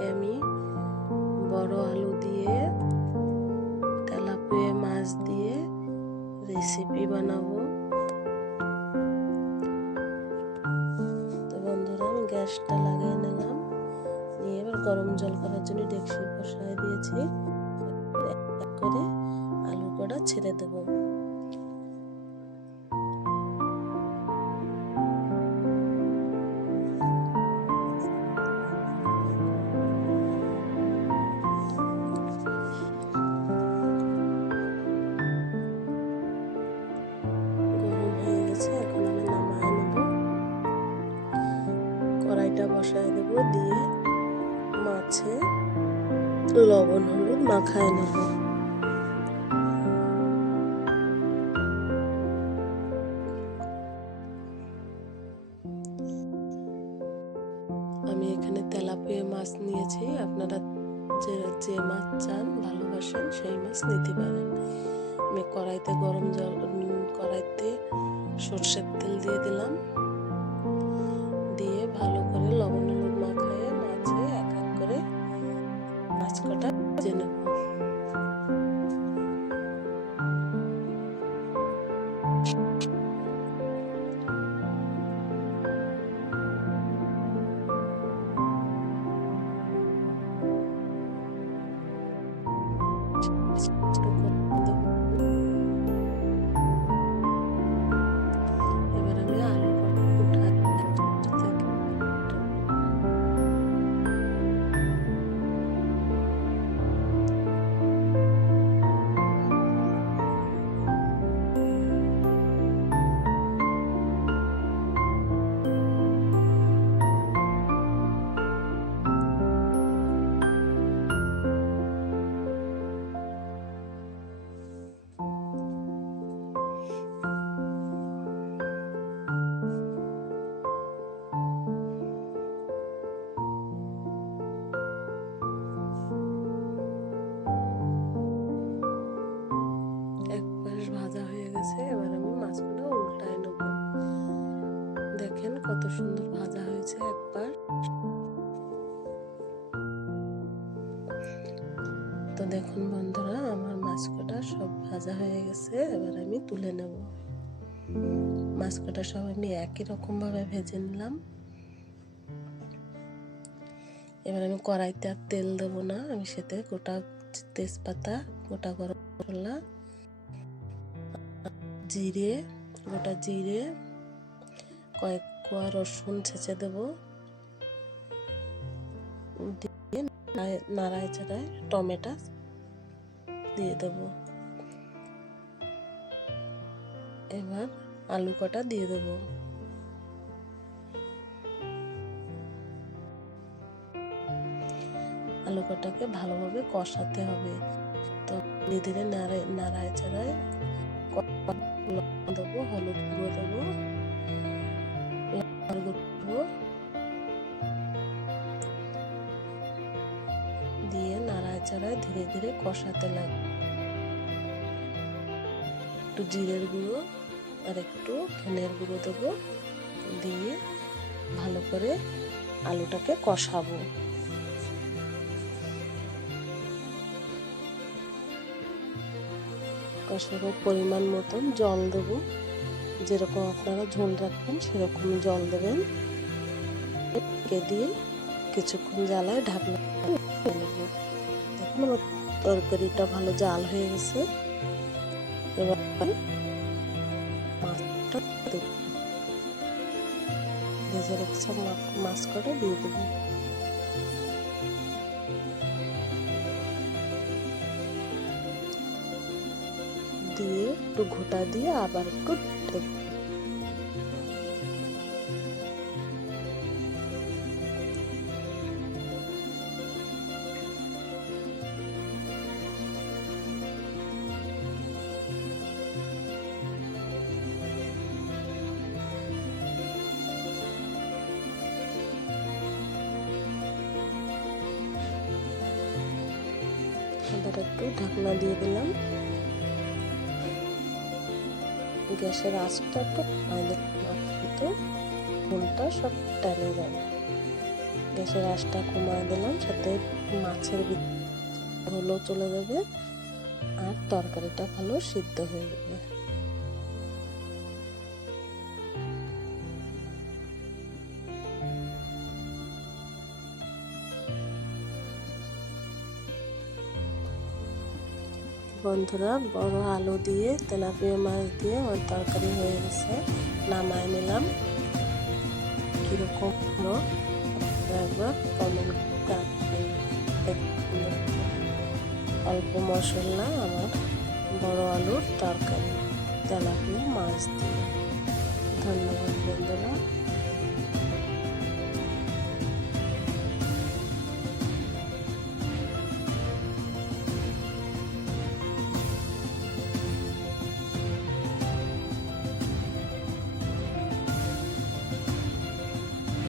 আজকে আমি বড় আলু দিয়ে তেলাপিয়া মাছ দিয়ে রেসিপি বানাবো। তো বন্ধুরা, আমি গ্যাসটা লাগিয়ে নিলাম, নিয়ে এবার গরম জল করার জন্য ডেকচি বসায় দিয়েছি। এক করে আলু কটা ছেড়ে দেবো। এখন আমি নামায় নেব, কড়াইটা বসায় দেব, দিয়ে মাছে লবণ হলুদ মাখায় নেব। আমি এখানে তেলাপিয়া মাছ নিয়েছি, আপনারা যে মাছ চান ভালোবাসেন সেই মাছ নিতে পারেন। আমি কড়াইতে সরষের তেল দিয়ে দিলাম, দিয়ে ভালো করে লবণ হলুদ মাখায় মাছে এক এক করে মাছ কটা ভেজে নেব। ভাজা হয়ে গেছে, এবার আমি মাছগুলো উল্টায় নেব। দেখেন কত সুন্দর ভাজা হয়েছে একবার। তো দেখুন বন্ধুরা, আমার মাছ কটা সব ভাজা হয়ে গেছে, এবার আমি তুলে নেব। মাছ কটা সব আমি একই রকম ভাবে ভেজে নিলাম। এবার আমি কড়াইতে আর তেল দেবো না, আমি সাথে গোটা তেজপাতা, গোটা গরম মশলা, গোটা জিরে, কয়েক কোয়া রসুন ছেঁচে দেব, দিয়ে নাড়ায় চাড়ায় টমেটো দিয়ে দেব। এবার আলু কটা দিয়ে দেব। আলু কটাকে ভালোভাবে কষাতে হবে। তো ধীরে ধীরে নাড়ায় চাড়ায় দেবো, হলুদ গুঁড়ো দেবো, দিয়ে নাড়ায় চাড়ায় ধীরে ধীরে কষাতে লাগবে। একটু জিরের গুঁড়ো আর একটু ধনের গুঁড়ো দেবো, দিয়ে ভালো করে আলুটাকে কষাবো। কষাবো, পরিমাণ মতন জল দেবো, যেরকম আপনারা ঝোল রাখবেন সেরকম জল দেবেন। দিয়ে কিছুক্ষণ জ্বালায় ঢাকনা নেব। দেখুন আমার তরকারিটা ভালো জাল হয়ে গেছে। এবার মাছটা ভেজে রেখেছে মাছ কটা দিয়ে দেবো। দিয়ে একটু ঘোটা দিয়ে আবার একটু ঢাকনা দিয়ে দিলাম। গ্যাসের আঁচটা একটু ঝোলটা সব টেনে যাবে। গ্যাসের আঁচটা কমায় দিলাম, সাথে মাছের হলো চলে যাবে আর তরকারিটা ভালো সিদ্ধ হয়ে যাবে। বন্ধুরা, বড় আলু দিয়ে তেলাপিয়া মাছ দিয়ে আমার তরকারি হয়ে গেছে, নামায় নিলাম। কীরকম একবার কমেন্ট অল্প মশলা আমার বড় আলুর তরকারি তেলাপিয়া মাছ দিয়ে। ধন্যবাদ বন্ধুরা।